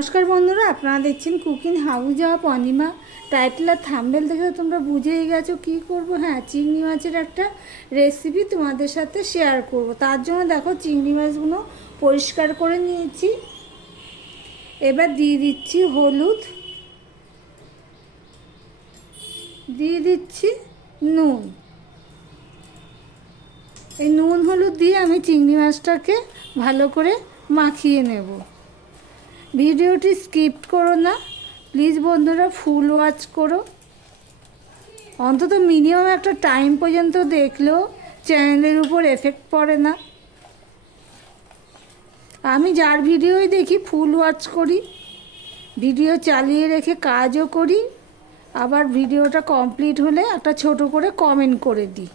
নমস্কার বন্ধুরা, আপনারা দেখছেন cooking house of Anima. Title আর থাম্বনেল দেখে তোমরা বুঝেই গেছো কি করব। হ্যাঁ, চিংড়ি মাছের একটা রেসিপি তোমাদের সাথে শেয়ার করব। তার জন্য দেখো চিংড়ি মাছগুলো পরিষ্কার করে নিয়েছি। এবার দিয়ে দিচ্ছি হলুদ, দিয়ে দিচ্ছি নুন। এই নুন হলুদ দিয়ে আমি চিংড়ি মাছটাকে ভালো করে মাখিয়ে নেব। ভিডিওটি স্কিপ করো না প্লিজ বন্ধুরা, ফুল ওয়াচ করো। অন্তত মিনিমাম একটা টাইম পর্যন্ত দেখলেও চ্যানেলের উপর এফেক্ট পড়ে না। আমি যার ভিডিওই দেখি ফুল ওয়াচ করি, ভিডিও চালিয়ে রেখে কাজও করি, আবার ভিডিওটা কমপ্লিট হলে একটা ছোট করে কমেন্ট করে দিই।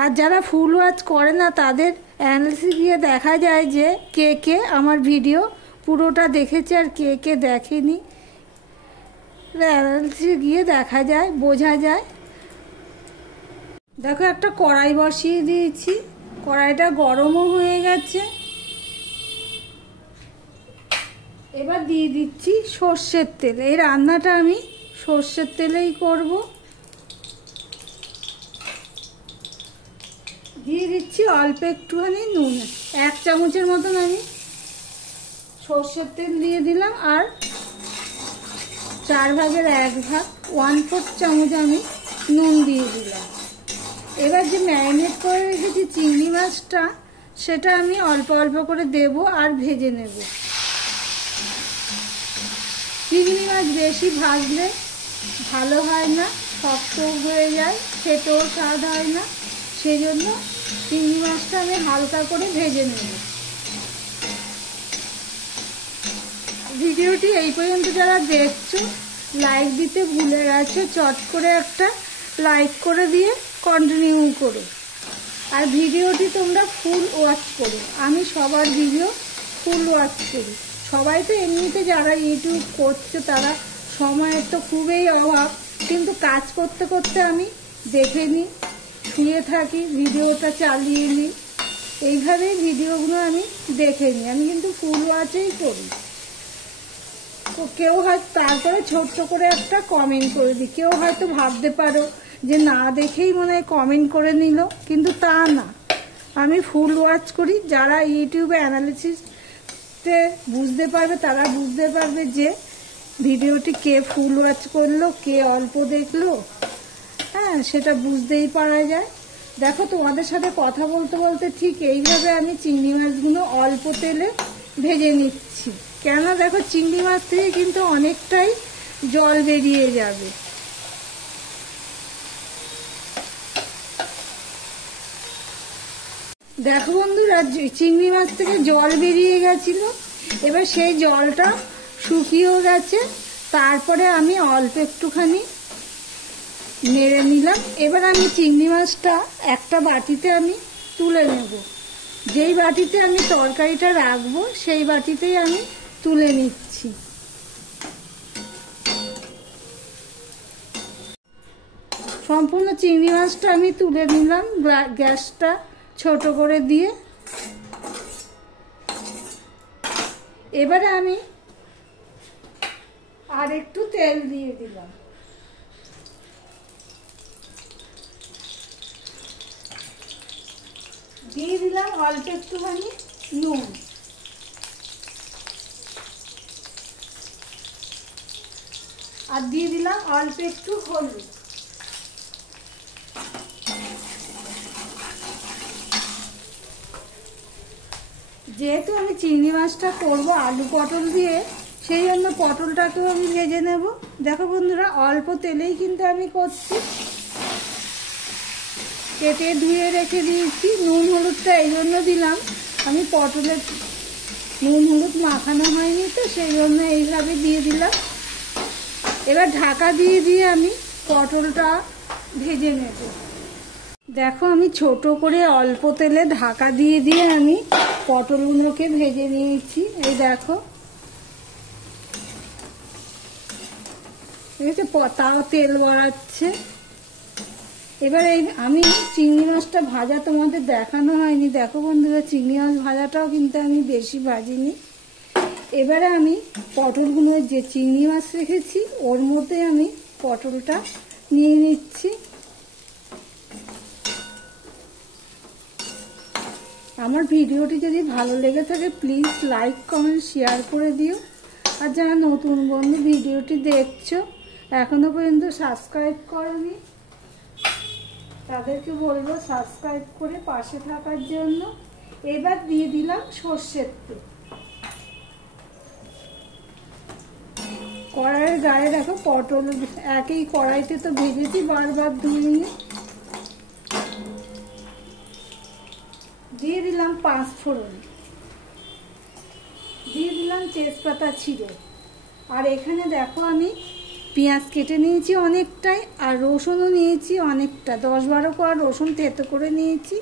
আর যারা ফুল ওয়াচ করে না তাদের অ্যানালিসিস গিয়ে দেখা যায় যে কে কে আমার ভিডিও পুরোটা দেখেছে আর কে কে দেখেনি। অ্যানালিসিস গিয়ে দেখা যায়, বোঝা যায়। দেখো একটা কড়াই বসিয়ে দিয়েছি, কড়াইটা গরমও হয়ে গেছে। এবার দিয়ে দিচ্ছি সর্ষের তেল। এই রান্নাটা আমি সর্ষের তেলেই করব। দিয়ে দিচ্ছি অল্প একটুখানি নুন, 1 চামচের মতন আমি সর্ষের তেল দিয়ে দিলাম। আর 4 ভাগের 1 ভাগ 1/4 চামচ আমি নুন দিয়ে দিলাম। এবার যে ম্যারিনেট করে রেখেছি চিংড়ি মাছটা, সেটা আমি অল্প অল্প করে দেব আর ভেজে নেব। চিংড়ি মাছ বেশি ভাজলে ভালো হয় না, শক্ত হয়ে যায়, খেতেও স্বাদ হয় না। সেই জন্য চিংড়ি মাছটা আমি হালকা করে ভেজে নেব। ভিডিওটি এই পর্যন্ত যারা দেখছো লাইক দিতে ভুলে গেছো, চট করে একটা লাইক করে দিয়ে কন্টিনিউ করো। আর ভিডিওটি তোমরা ফুল ওয়াচ করো। আমি সবার ভিডিও ফুল ওয়াচ করি। সবাই তো এমনিতে যারা ইউটিউব করছে তারা সময়ের তো খুবই অভাব, কিন্তু কাজ করতে করতে আমি দেখে নিই, শুয়ে থাকি, ভিডিওটা চালিয়ে নিই, এইভাবেই ভিডিওগুলো আমি দেখে নিই। আমি কিন্তু ফুল ওয়াচেই করি। তো কেউ হয়তো তারপরে ছোট্ট করে একটা কমেন্ট করে দিই। কেউ হয়তো ভাবতে পারো যে না দেখেই মনে হয় কমেন্ট করে নিল, কিন্তু তা না, আমি ফুল ওয়াচ করি। যারা ইউটিউবে অ্যানালিসিসে বুঝতে পারবে তারা বুঝতে পারবে যে ভিডিওটি কে ফুল ওয়াচ করলো, কে অল্প দেখলো। হ্যাঁ, সেটা বুঝতেই পারা যায়। দেখো তোমাদের সাথে কথা বলতে বলতে ঠিক এইভাবে আমি চিংড়ি মাছগুলো অল্প তেলে ভেজে নিচ্ছি। কেন দেখো চিংড়ি মাছ থেকে কিন্তু অনেকটাই জল বেরিয়ে যাবে। দেখো বন্ধুরা, চিংড়ি মাছ থেকে জল বেরিয়ে গেছিল। এবার সেই জলটা শুকিয়েও গেছে। তারপরে আমি অল্প একটুখানি নেড়ে নিলাম। এবার আমি চিংড়ি মাছটা একটা বাটিতে আমি তুলে নেব। যেই বাটিতে আমি তরকারিটা রাখবো সেই বাটিতেই আমি তুলে নিচ্ছি। সম্পূর্ণ চিংড়ি মাছটা আমি তুলে নিলাম গ্যাসটা ছোট করে দিয়ে। এবারে আমি আর একটু তেল দিয়ে দিলাম। দিয়ে দিলাম অল্প একটুখানি নুন। আর দিয়ে দিলাম অল্প একটু হলুদ। যেহেতু আমি চিংড়ি মাছটা করবো আলু পটল দিয়ে, সেই জন্য পটলটাকেও আমি ভেজে নেব। দেখো বন্ধুরা, অল্প তেলেই কিন্তু আমি করছি। কেটে ধুয়ে রেখে দিয়েছি। নুন হলুদটা এই জন্য দিলাম, আমি পটলের নুন হলুদ মাখানো হয়নি তো, সেই জন্য এইভাবে দিয়ে দিলাম। এবার ঢাকা দিয়ে দিয়ে আমি পটলটা ভেজে নেব। দেখো আমি ছোট করে অল্প তেলে ঢাকা দিয়ে দিয়ে আমি পটলগুলোকে ভেজে নিয়েছি। এই দেখো, তাও তেল বাড়াচ্ছে। এবার এই আমি চিংড়ি মাছটা ভাজা তোমাদের দেখানো হয়নি, দেখো বন্ধুরা চিংড়ি মাছ ভাজাটাও কিন্তু আমি বেশি ভাজিনি। এবারে আমি পটলগুলো যে চিংড়ি মাছ রেখেছি ওর মধ্যে আমি পটলটা নিয়ে নিচ্ছি। আমার ভিডিওটি যদি ভালো লেগে থাকে প্লিজ লাইক কমেন্ট শেয়ার করে দিও। আর যারা নতুন বন্ধু ভিডিওটি দেখছো এখনো পর্যন্ত সাবস্ক্রাইব করোনি তাদেরকে বলবো সাবস্ক্রাইব করে পাশে থাকার জন্য। এবার দিয়ে দিলাম সর্ষের তেল। কড়াইয়ের গায়ে দেখো পটল একই কড়াইতে তো ভেজেছি বারবার ধুইনি। দিয়ে দিলাম 5 ফোড়ন, দিয়ে দিলাম তেজপাতা ছিঁড়ে। আর এখানে দেখো আমি পেঁয়াজ কেটে নিয়েছি অনেকটাই, আর রসুনও নিয়েছি অনেকটা, 10-12 কোয়া রসুন থেতো করে নিয়েছি।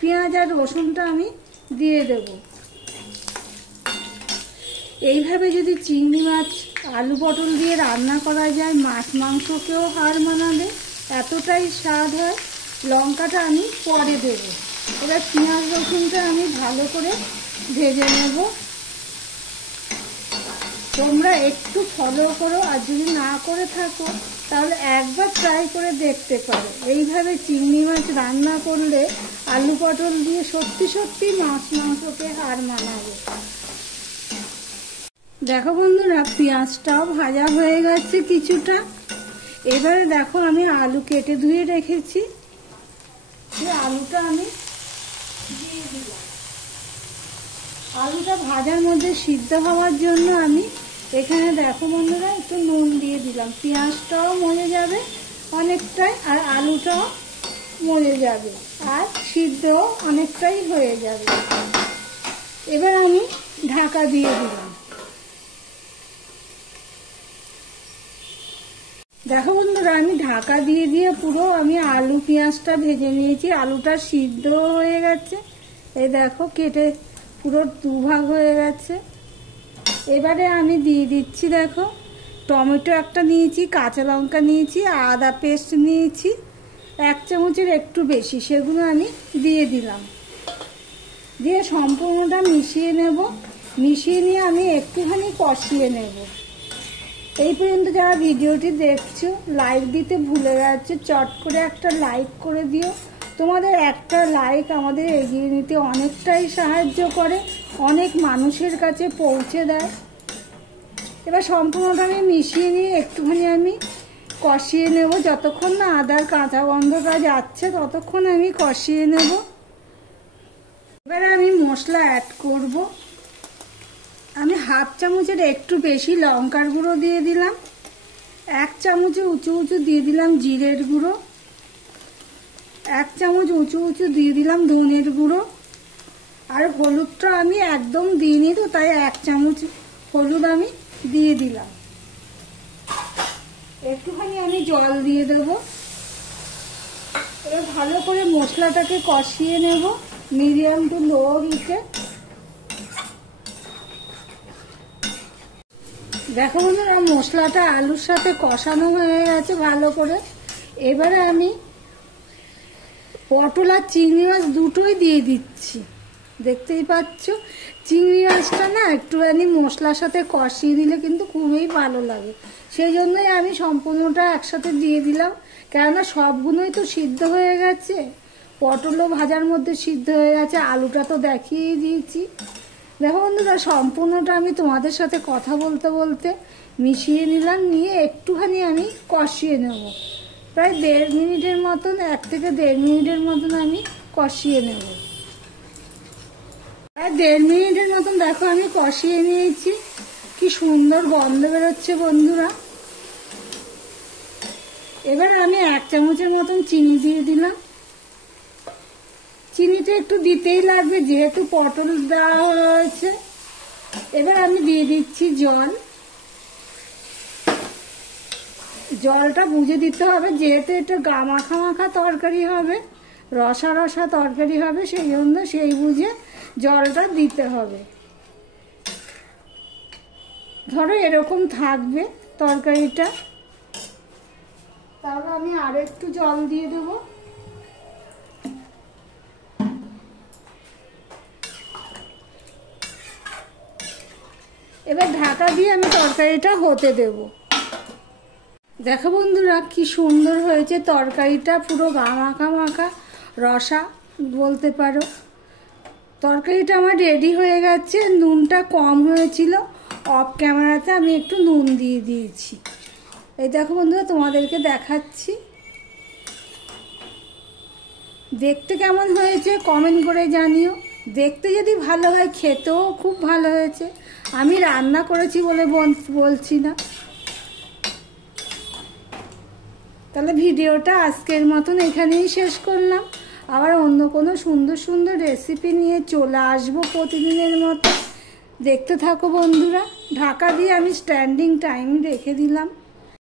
পেঁয়াজ আর রসুনটা আমি দিয়ে দেব। এইভাবে যদি চিংড়ি মাছ আলু পটল দিয়ে রান্না করা যায় মাছ মাংসকেও হার মানাবে, এতটাই স্বাদ হয়। লঙ্কাটা আমি পরে দেবো। এবার পেঁয়াজ রসুনটা আমি ভালো করে ভেজে নেব। তোমরা একটু ফলো করো, আর যদি না করে থাকো তাহলে একবার ট্রাই করে দেখতে পারো। এইভাবে চিংড়ি মাছ রান্না করলে আলু পটল দিয়ে সত্যি সত্যি মাছ মাংসকে হার মানাবে। দেখো বন্ধুরা পেঁয়াজটাও ভাজা হয়ে গেছে কিছুটা। এবারে দেখো আমি আলু কেটে ধুয়ে রেখেছি, সেই আলুটা আমি দিয়ে দিলাম। আলুটা ভাজার মধ্যে সিদ্ধ হওয়ার জন্য আমি এখানে দেখো বন্ধুরা একটু নুন দিয়ে দিলাম। পেঁয়াজটাও মরে যাবে অনেকটাই, আর আলুটাও মরে যাবে, আর সিদ্ধও অনেকটাই হয়ে যাবে। এবার আমি ঢাকা দিয়ে দিলাম। দেখো বন্ধুরা আমি ঢাকা দিয়ে দিয়ে পুরো আমি আলু পেঁয়াজটা ভেজে নিয়েছি। আলুটা সিদ্ধ হয়ে গেছে, এই দেখো কেটে পুরো দুভাগ হয়ে গেছে। এবারে আমি দিয়ে দিচ্ছি দেখো টমেটো একটা নিয়েছি, কাঁচা লঙ্কা নিয়েছি, আদা পেস্ট নিয়েছি 1 চামচের একটু বেশি, সেগুলো আমি দিয়ে দিলাম। দিয়ে সম্পূর্ণটা মিশিয়ে নেব। মিশিয়ে নিয়ে আমি একটুখানি কষিয়ে নেব। এই পর্যন্ত যারা ভিডিওটি দেখছো লাইক দিতে ভুলে যাচ্ছে, চট করে একটা লাইক করে দিও। তোমাদের একটা লাইক আমাদের এগিয়ে নিতে অনেকটাই সাহায্য করে, অনেক মানুষের কাছে পৌঁছে দেয়। এবার সম্পূর্ণটা আমি মিশিয়ে নিয়ে একটুখানি আমি কষিয়ে নেব। যতক্ষণ না আদার কাঁচা গন্ধটা যাচ্ছে ততক্ষণ আমি কষিয়ে নেব। এবার আমি মশলা অ্যাড করব। আমি 1/2 চামচের একটু বেশি লঙ্কার গুঁড়ো দিয়ে দিলাম, 1 চামচে উঁচু উঁচু দিয়ে দিলাম জিরের গুঁড়ো, 1 চামচ উঁচু উঁচু দিয়ে দিলাম ধনের গুঁড়ো। আর হলুদটা আমি একদম দিইনি তো, তাই 1 চামচ হলুদ আমি দিয়ে দিলাম। একটুখানি আমি জল দিয়ে দেব। এবার ভালো করে মশলাটাকে কষিয়ে নেব মিডিয়াম টু লো হিটে। দেখো বন্ধুরা মশলাটা আলুর সাথে কষানো হয়ে গেছে ভালো করে। এবারে আমি পটল আর চিংড়ি মাছ দুটোই দিয়ে দিচ্ছি। দেখতেই পাচ্ছ চিংড়ি মাছটা না একটুখানি মশলার সাথে কষিয়ে দিলে কিন্তু খুবই ভালো লাগে, সেই জন্যই আমি সম্পূর্ণটা একসাথে দিয়ে দিলাম। কেননা সবগুলোই তো সিদ্ধ হয়ে গেছে, পটলও ভাজার মধ্যে সিদ্ধ হয়ে গেছে, আলুটা তো দেখিয়েই দিয়েছি। দেখো বন্ধুরা সম্পূর্ণটা আমি তোমাদের সাথে কথা বলতে বলতে মিশিয়ে নিলাম, নিয়ে একটুখানি আমি কষিয়ে নেব। প্রায় 1.5 মিনিটের মতন, 1 থেকে 1.5 মিনিটের মতন আমি কষিয়ে নেব। প্রায় 1.5 মিনিটের মতন দেখো আমি কষিয়ে নিয়েছি। কি সুন্দর গন্ধ বেরোচ্ছে বন্ধুরা। এবার আমি 1 চামচের মতন চিনি দিয়ে দিলাম। চিনিটা একটু দিতেই লাগবে যেহেতু পটল দেওয়া হয়েছে। এবার আমি দিয়ে দিচ্ছি জল। জলটা বুঝে দিতে হবে, যেহেতু এটা মাখা মাখা তরকারি হবে, রসা রসা তরকারি হবে, সেই জন্য সেই বুঝে জলটা দিতে হবে। ধরো এরকম থাকবে তরকারিটা, তাহলে আমি আরো একটু জল দিয়ে দেবো। এবার ঢাকা দিয়ে আমি তরকারিটা হতে দেব। দেখো বন্ধুরা কি সুন্দর হয়েছে তরকারিটা, পুরো মাখা মাখা রসা বলতে পারো। তরকারিটা আমার রেডি হয়ে গেছে। নুনটা কম হয়েছিল, অফ ক্যামেরাতে আমি একটু নুন দিয়ে দিয়েছি। এই দেখো বন্ধুরা তোমাদেরকে দেখাচ্ছি, দেখতে কেমন হয়েছে কমেন্ট করে জানিও। দেখতে যদি ভালো হয় খেতেও খুব ভালো হয়েছে। আমি রান্না করেছি বলে বলছি না। তাহলে ভিডিওটা আজকের মতন এখানেই শেষ করলাম। আবার অন্য কোনো সুন্দর সুন্দর রেসিপি নিয়ে চলে আসবো প্রতিদিনের মতো। দেখতে থাকো বন্ধুরা। ঢাকা দিয়ে আমি স্ট্যান্ডিং টাইম রেখে দিলাম।